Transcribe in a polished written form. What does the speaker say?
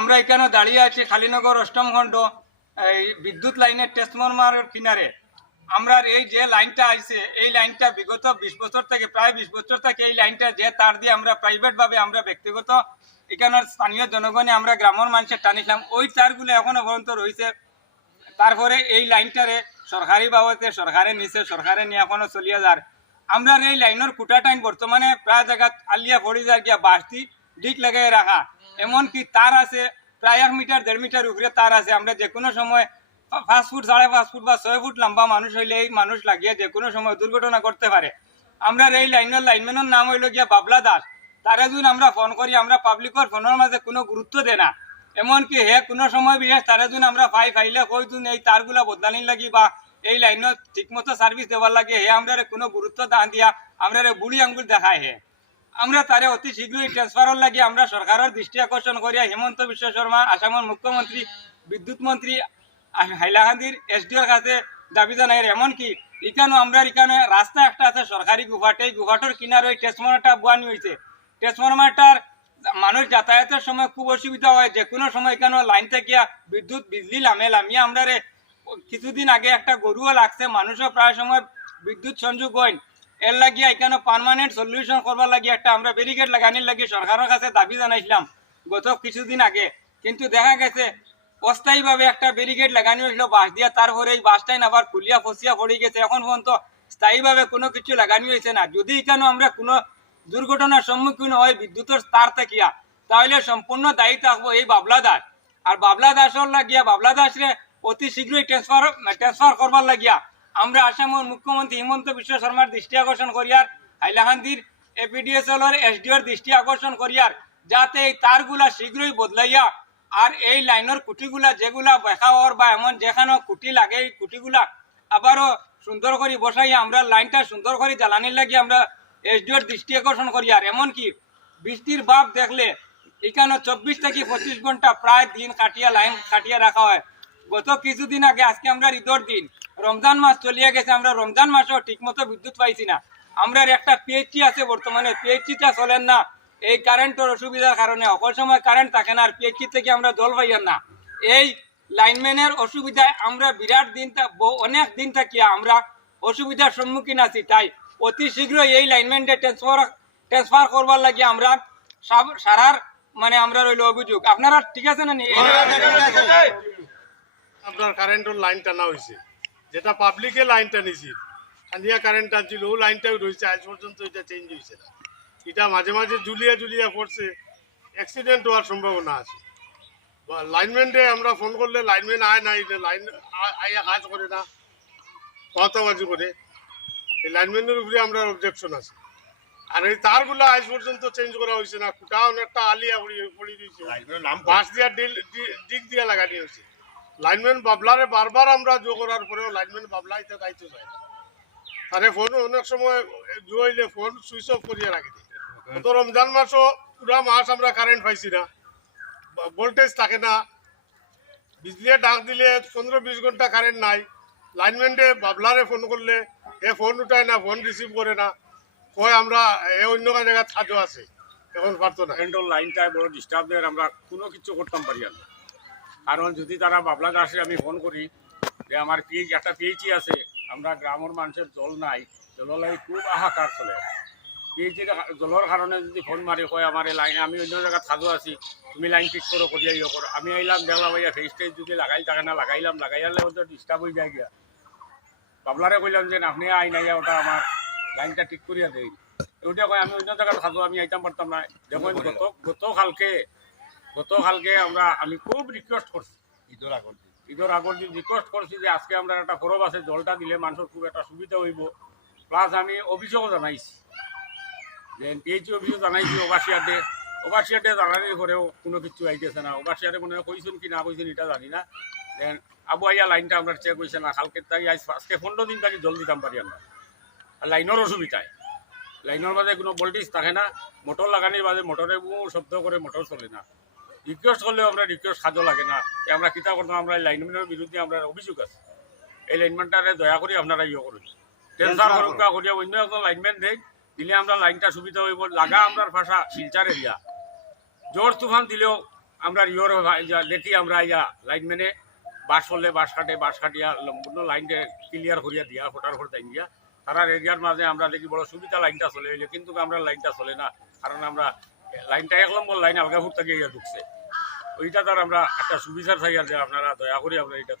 আমরা এখানে দাঁড়িয়ে আছি খালিনগর অষ্টম খণ্ড এই বিদ্যুৎ লাইনের ট্রান্সফরমারের কিনারে। আমরা এই যে লাইনটা আইছে এই লাইনটা বিগত 20 বছর থেকে প্রায় 20 বছর থেকে এই লাইনটা যে তার দিয়ে আমরা প্রাইভেটভাবে আমরা ব্যক্তিগত এখানের স্থানীয় জনগণে আমরা গ্রামের মানুষের টানিছিলাম, ওই তারগুলো এখনো পর্যন্ত রয়েছে। তারপরে এই লাইনটারে সরকারি বাবদে সরকারের নিচে সরকারে নিয়ে এখনো চলিয়া যার। আমরা এই লাইনের খুঁটা টাইম বর্তমানে প্রায় জায়গা আলিয়া পড়ি যায় গিয়া বাঁশটি ডিক লাগাই রাখা, এমনকি তার আছে প্রায় 1 মিটার 1.5 মিটার উপরে তার আছে। আমরা যে কোনো সময় 5 ফুট 5.5 ফুট বা 6 ফুট লম্বা মানুষ হইলে এই মানুষ লাগিয়ে যে কোনো সময় দুর্ঘটনা করতে পারে। আমরা এই লাইনের লাইনম্যানের নাম হইল গিয়া বাবলা দাস। তারা যদি আমরা ফোন করি আমরা পাবলিকের ফোনের মাঝে কোনো গুরুত্ব দেয় না, এমনকি হে কোনো সময় বিশেষ তারা যদি আমরা ফাইলে কই দিন এই তারগুলা বদলানির লাগি বা এই লাইনের ঠিকমতো সার্ভিস দেওয়ার লাগে হে আমরা কোনো গুরুত্ব দান দিয়া আমরা বুড়ি আঙ্গুল দেখায় হে। আমরা তারে অতি শীঘ্রই ট্রান্সফারের লাগে আমরা সরকারের দৃষ্টি আকর্ষণ করিয়া হিমন্ত বিশ্ব শর্মা আসামের মুখ্যমন্ত্রী বিদ্যুৎ মন্ত্রী হাইলাকান্দির এসডিওর কাছে দাবি জানাই। এমনকি এখানেও আমরা এখানে রাস্তা একটা আছে সরকারি গুহাট, এই গুহাটোর কিনার ওই ট্রান্সফরমারটা বানি হয়েছে। ট্রান্সফরমারটার মানুষ যাতায়াতের সময় খুব অসুবিধা হয়, যে কোনো সময় এখানে লাইন থেকে বিজলি লামিয়ে আমরা কিছুদিন আগে একটা গরুও লাগছে, মানুষও প্রায় সময় বিদ্যুৎ সংযোগ হয়। এর লাগিয়ে এখানে পার্মানেন্ট সলিউশন করবার লাগিয়ে একটা আমরা ব্যারিকেড লাগানোর লাগিয়ে সরকারের কাছে দাবি জানাইছিলাম গত কিছুদিন আগে, কিন্তু দেখা গেছে অস্থায়ীভাবে একটা ব্যারিকেড লাগানো হয়েছিল বাঁশ দিয়া, তারপরে এই বাঁশটাই আবার খুলিয়া ফসিয়া পড়ে গেছে। এখন পর্যন্ত স্থায়ীভাবে কোনো কিছু লাগানো হয়েছে না। যদি এখানে আমরা কোনো দুর্ঘটনার সম্মুখীন হয় বিদ্যুতের তার থাকিয়া, তাহলে সম্পূর্ণ দায়ী থাকবো এই বাবলা দাস। আর বাবলা দাসর লাগিয়া বাবলা দাসরে অতি শীঘ্রই ট্রান্সফার করবার লাগিয়া আমরা আসামের মুখ্যমন্ত্রী হিমন্ত বিশ্ব শর্মার দৃষ্টি আকর্ষণ করিয়ার, হাইলাকান্দির এপিডিএসএল এসডিওর দৃষ্টি আকর্ষণ করিয়ার, যাতে এই তারগুলা শীঘ্রই বদলাইয়া আর এই লাইনের খুঁটিগুলা যেগুলা বেখা হওয়ার বা এমন যেখানে খুঁটি লাগে এই খুঁটিগুলা আবারও সুন্দর করে বসাইয়া আমরা লাইনটা সুন্দর করে জ্বালানির লাগে আমরা এসডিওর দৃষ্টি আকর্ষণ করিয়ার। এমনকি বৃষ্টির ভাব দেখলে এখানে 24 থেকে 25 ঘন্টা প্রায় দিন লাইন কাটিয়া রাখা হয়। গত কিছুদিন আগে আজকে আমরা ঈদের দিন রমজান মাস চলিয়া গেছে, আমরা রমজান মাসেও ঠিক মতো বিদ্যুৎ পাইছি না। আমরা একটা পিএইচসি আছে বর্তমানে, পিএইচসিটা চলেন না এই কারেন্টের অসুবিধার কারণে, অকল সময় কারেন্ট থাকে না আর পিএইচসি থেকে আমরা জল পাইয়ার না। এই লাইনম্যানের অসুবিধায় আমরা বিরাট দিন অনেক দিন থাকিয়া আমরা অসুবিধার সম্মুখীন আছি। তাই অতি শীঘ্রই এই লাইনম্যানকে ট্রান্সফার করবার লাগে আমরা সারার মানে আমরা রইল অভিযোগ। আপনারা ঠিক আছে না? আপনার কারেন্টের লাইন টানা হয়েছে, যেটা পাবলিকে লাইন টানিছি স্থানীয় কারেন্ট টানছিল ও লাইনটাও রয়েছে, আজ পর্যন্ত এটা চেঞ্জ হয়েছে না। এটা মাঝে মাঝে জুলিয়া পড়ছে, অ্যাক্সিডেন্ট হওয়ার সম্ভাবনা আছে। লাইনম্যানকে আমরা ফোন করলে লাইনম্যান আয় না, লাইন আইয়া কাজ করে না, কথাবাজি করে। এই লাইনম্যানের উপরে আমরা অবজেকশন আছে। আর এই তারগুলা আজ পর্যন্ত চেঞ্জ করা হয়েছে না, খুঁটা অনেকটা আলিয়া পড়ে দিয়েছে, বাঁশ দিয়া ডিগ দিয়া লাগানি হয়েছে। লাইনম্যান বাবলারে বারবার আমরা জো করার পরেও লাইনম্যান বাবলা এটা দায়িত্ব যায় না। তারে ফোন অনেক সময় জুয়াইলে ফোন সুইচ অফ করিয়া রাখি দিই। গত রমজান মাসও পুরা মাস আমরা কারেন্ট পাইছি না, ভোল্টেজ থাকে না, বিজলিয়ে ডাক দিলে 15-20 ঘন্টা কারেন্ট নাই। লাইনম্যানকে বাবলারে ফোন করলে এ ফোন উঠায় না, ফোন রিসিভ করে না, কয় আমরা এ অন্য জায়গায় থাকো আছে, এখন পারতো না। কারেন্টের লাইনটায় বড় ডিস্টার্ব দেয়, আমরা কোনো কিছু করতাম পারি না। কারণ যদি তারা বাবলা দাসে আমি ফোন করি যে আমার একটা পিএইচি আছে, আমরা গ্রামের মানুষের জল নাই, জলের লাগে খুব হাহাকার চলে। পিএইচি জলের কারণে যদি ফোন মারি কয় আমার এই লাইনে আমি অন্য জায়গায় থাকো আছি, তুমি লাইন ঠিক করো করিয়া ইয়ে করো। আমি আইলাম দেখলা ভাইয়া ফেস টেস যদি লাগাই থাকে না, লাগাইলে হয়তো ডিস্টার্ব হয়ে যায় গিয়া। বাবলারে কইলাম যে আপনি আই নাই ওটা আমার লাইনটা ঠিক করিয়া দেই, ওইটা কয় আমি অন্য জায়গায় থাকো, আমি আইতাম পারতাম না। দেখুন গতকালকে আমি খুব রিকোয়েস্ট করছি, ঈদের আগর দিন রিকোয়েস্ট করছি যে আজকে আমরা একটা খরব আছে, জলটা দিলে মানুষের খুব একটা সুবিধা হইব। প্লাস আমি অভিযোগও জানাইছি, যে পিএইচি অভিযোগ জানাইছি ওভারসিয়ারডে জানানোর পরেও কোনো কিছু আইতেছে না। ওভারসিয়ারে মনে হয় কইছেন কি না কইছেন এটা জানি না। দেন আবু আইয়া লাইনটা আমরা চেক হয়েছে না, কালকে তাই আজকে 15 দিন তাকে জল দিতাম পারি আমরা। আর লাইনের অসুবিধায় লাইনের মাঝে কোনো ভোল্টেজ থাকে না, মোটর লাগানির মাঝে মোটরে শব্দ করে মোটর চলে না। রিকোয়েস্ট করলেও আমরা রিকোয়েস্ট সাজো লাগে না, আমরা কিতা করতাম, আমরা লাইনম্যানের বিরুদ্ধে আমরা অভিযোগ আছে। এই লাইনম্যানটারে দয়া করে আপনারা ইয়ে করুন, ট্রান্সফার করিয়া অন্য একজন লাইনম্যান দিলে আমরা লাইনটা সুবিধা হইব। লাগা আমরা ভাষা শিলচার এরিয়া, জোর তুফান দিলেও আমরা ইয়োর দেখি আমরা ইয়া লাইনম্যানে বাস করলে বাস কাটে বাস কাটিয়া সম্পূর্ণ লাইনটা ক্লিয়ার করিয়া দিয়া ফোটার ফোট দাইন দিয়া তারা এরিয়ার মাঝে আমরা দেখি বড় সুবিধা লাইনটা চলে হইলে কিন্তু আমরা লাইনটা চলে না কারণ আমরা লাইনটা 1 নম্বর লাইন আলগাপুর থেকে ইয়া ঢুকছে ওইটা তার আমরা একটা সুবিধার থাকি যে আপনারা দয়া করে আমরা এটা